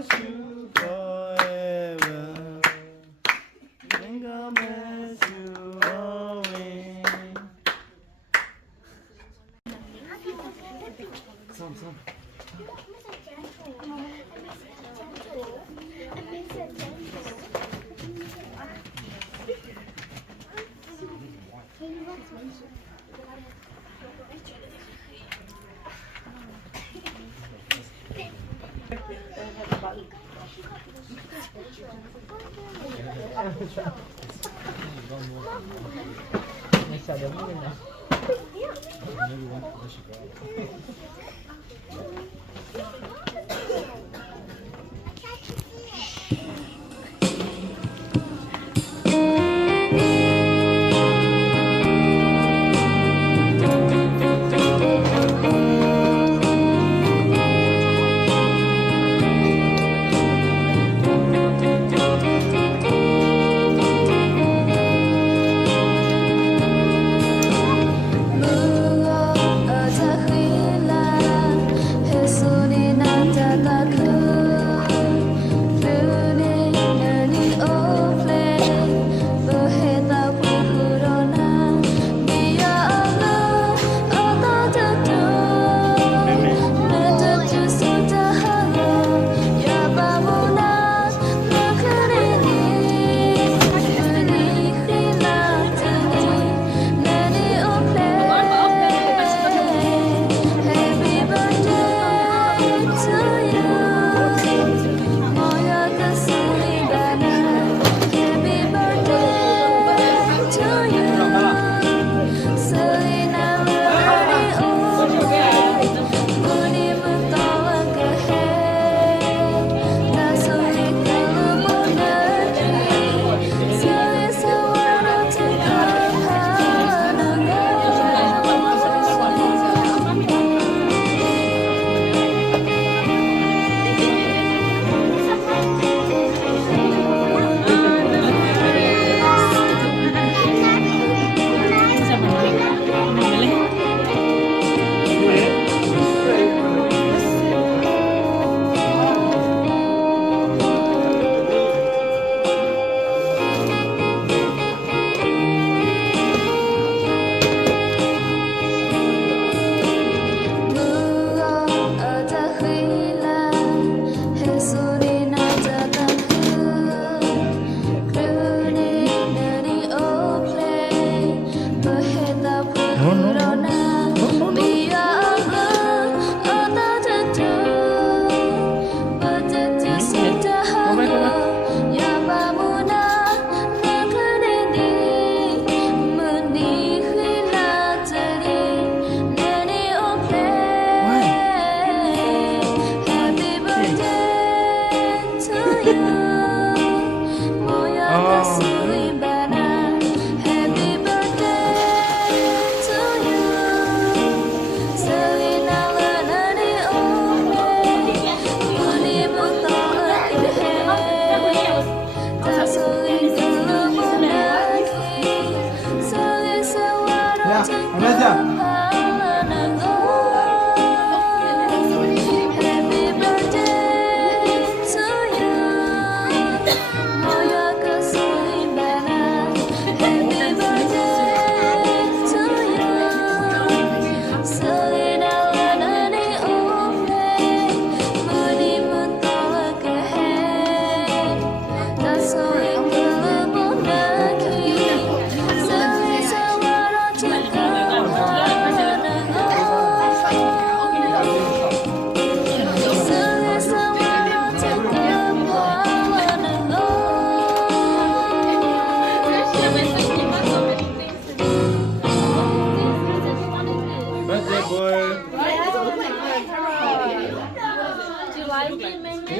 miss you forever. Think I'll miss you always. Some.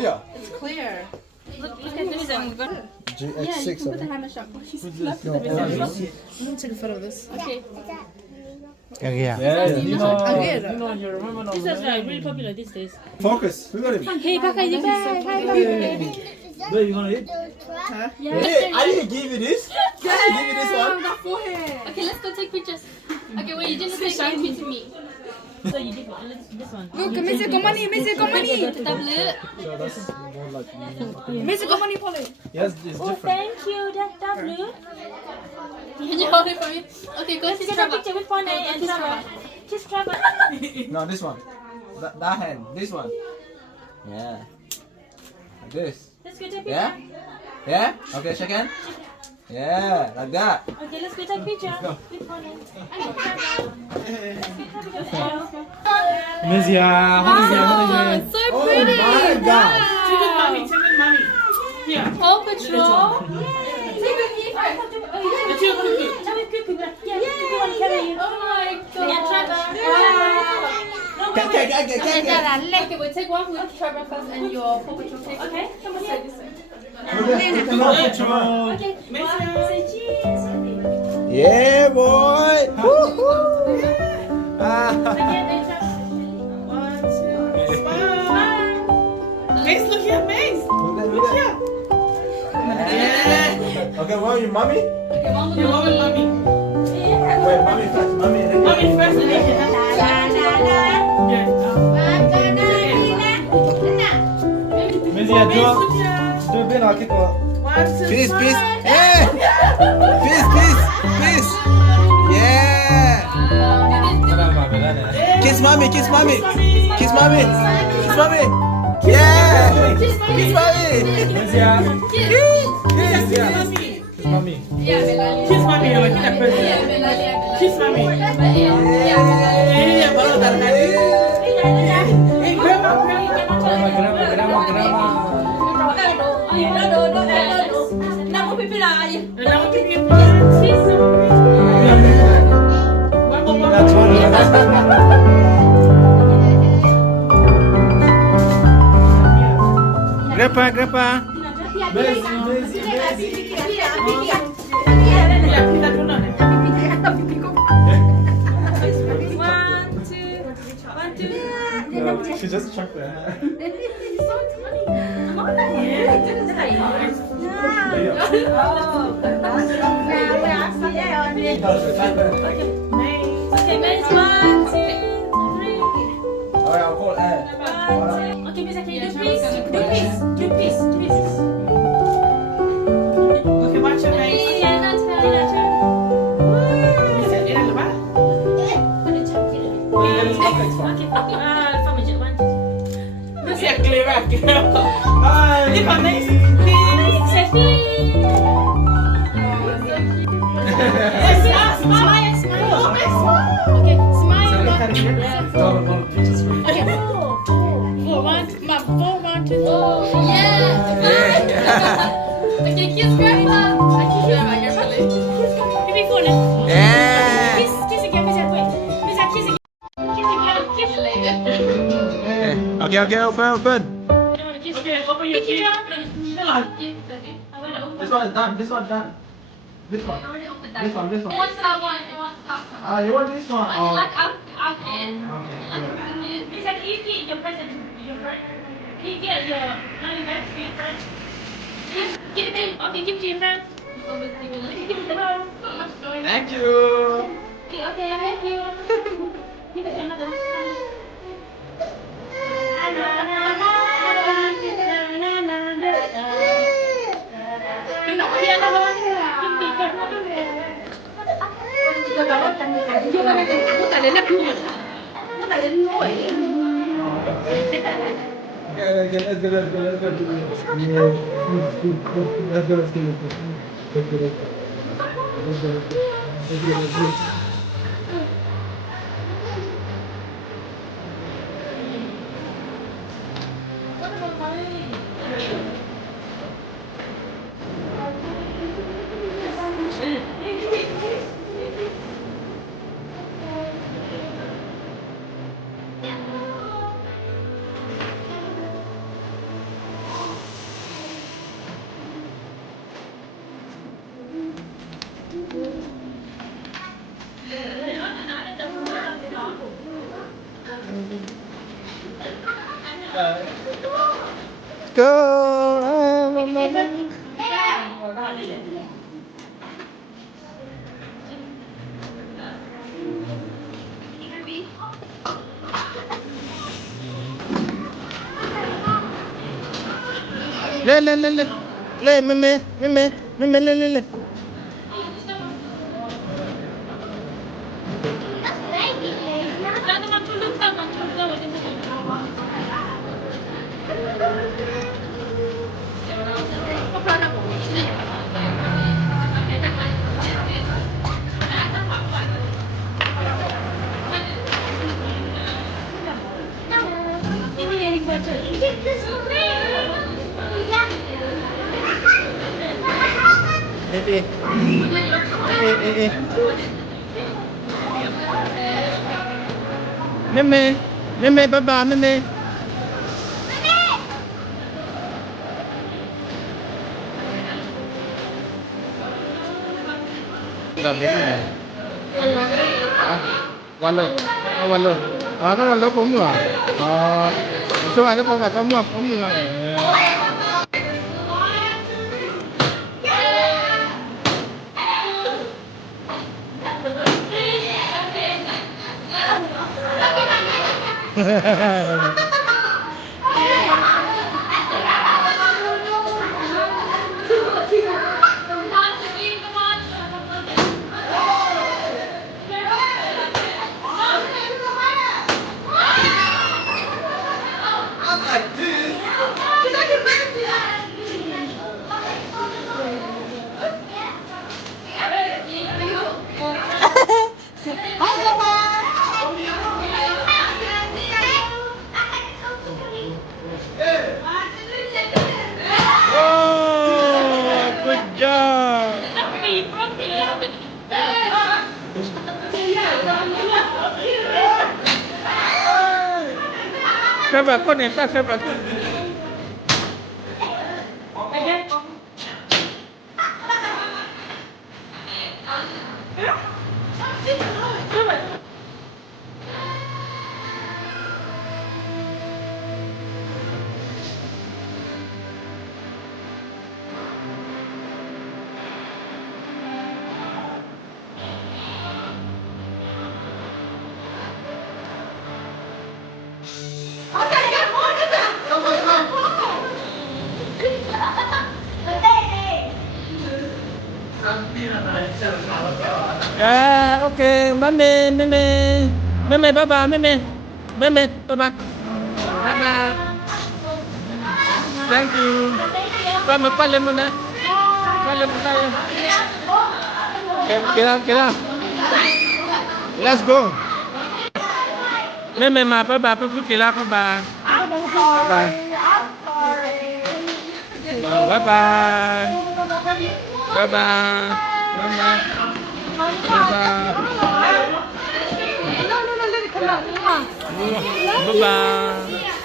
Yeah. It's clear. Look at this one. GX6 Put of the it. hammer shot. No, I'm gonna take a photo of this. Okay. Yeah, Nino, you remember now? This is like really popular these days. Focus. Look at him. Hey, Paka, you back? Hi, Paka. Where you gonna eat? Huh? Yeah. Hey, I didn't give you this. I didn't give you this one. Okay, let's go take pictures. Okay, wait, you didn't say thank you to me. So you give this one. Look, Mr. Komani, Mr. Komani. Kita bleu. So that's more like Mr. Komani, Polly. yes, it's Oh, different. thank you, W. Can you hold it for me? Okay, go Let's to get a Trevor. picture with Pone and Trevor. Kiss Trevor. No, this one. That hand. This one. Yeah. Like this. Let's go take a Yeah? picture. Yeah? Okay, shake hand. Yeah, like that. Okay, let's go take a picture with Pone and Trevor. Mizia, Oh, it's so pretty. God. Take with mommy. Take with mommy. Here. Paw Patrol. Oh my god. Okay, we'll take one with Trevor first and your Paw Patrol take. Okay, come on. This way. Okay, say cheese. Yeah, boy. Woo-hoo. Ah. Again, then Trevor. 1, 2, smile. Mace, look here, Mace. Look here. Yeah. Okay, well, you mommy? Okay, one with You want with mommy. Wait, mommy first. Mommy. and then- Mommy first and then yeah. Mizia, Mace, do look here. bien, I'll kick her. 1, 2, Peace, peace. smile. Hey! Peace, peace, peace. Yeah. Kiss mommy, kiss mommy. Kiss mommy. Kiss mommy. Yeah. Kiss mommy. Kiss mommy. Yeah, Melania. Kiss mommy, you're like that person. Yeah, Melania. Kiss mommy. Yeah, Melania. Yeah, baru dah tadi. Hey, grandma, grandma. Nama pipi. Kiss. That's one. Grandpa. Ya, kita dulu nih. 1, 2, 1, 2. She just chucked her hand. Okay, Mace, 1, 2, 3. Alright, I'll call Ed. Okay, Miss, can you do peace? Do peace. Okay, watch your face. Okay, Tina turn. Miss, Tina lupa? Okay, from a 1, 2. Miss, ya clear. Hi. Ini Pak Mace. Please, say please. Smile. Okay, smile. Okay, 4, 1, 2, 3. Yeah. Okay, kiss Grandpa. I kiss Grandpa. Grandpa, like. Give me 4 now. Yeah. Kiss again, Miss, wait. Miss, kiss again. Kiss Later. Okay, open. Okay, open your teeth. This one is done. This one. This one. What's that one? You want this one? Oh. Okay. Miss, can you get your present? Can you get your best for your friend? Give it to him. Okay, give it to your friend. Thank you. Okay, thank you. Give it to another. Go. lên lên lên lên lên mê lên Lalu macam lupa macam tahu dia tu. Apa nak buat? Ini yang dibaca. mê bà mê udah ini walau kan walau kamu so ada apa kamu oh good job coba con está coba ya oke meme bye bye thank you vamos pale muna kira let's go meme ma bye bye kira bye bye bye bye